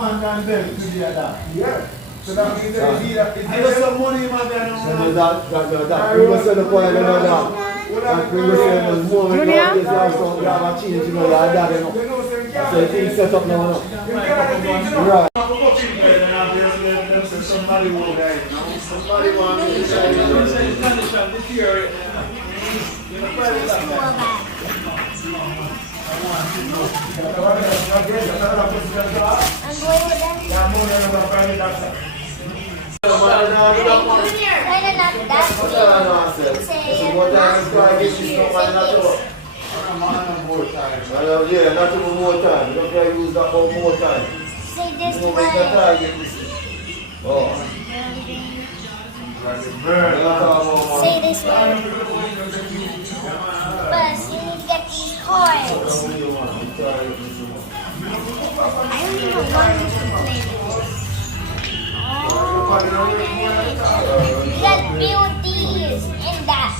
man can beg to do that. Yeah. So that means that he I got some money, man. That we will sell the point of that. That we will sell the more we got this house on the other change, you know, like that, you know. So it's set up now, no? Right. Somebody will die, you know. Somebody wants to say condition deteriorate. You know, private life. Yeah, not even more time. You don't try to use that for more time. Say this You know, way. make that target. Oh. Say this way. First, you need to get these coins. I don't even want to play this. Oh, you got build these in that.